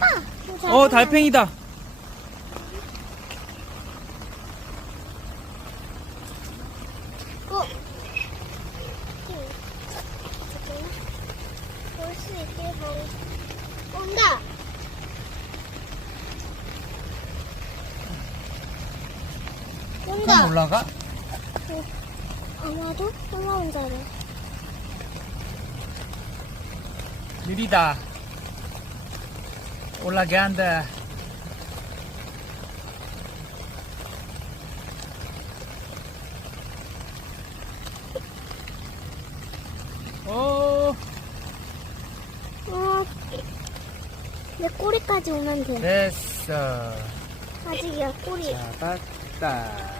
아빠. 달팽이다. 볼 수 있게 온다. 온다. 올라가? 아마도 올라온다래. 느리다. 올라게 한다. 내 꼬리까지 오면 돼. 됐어. 아직이야, 꼬리. 잡았다.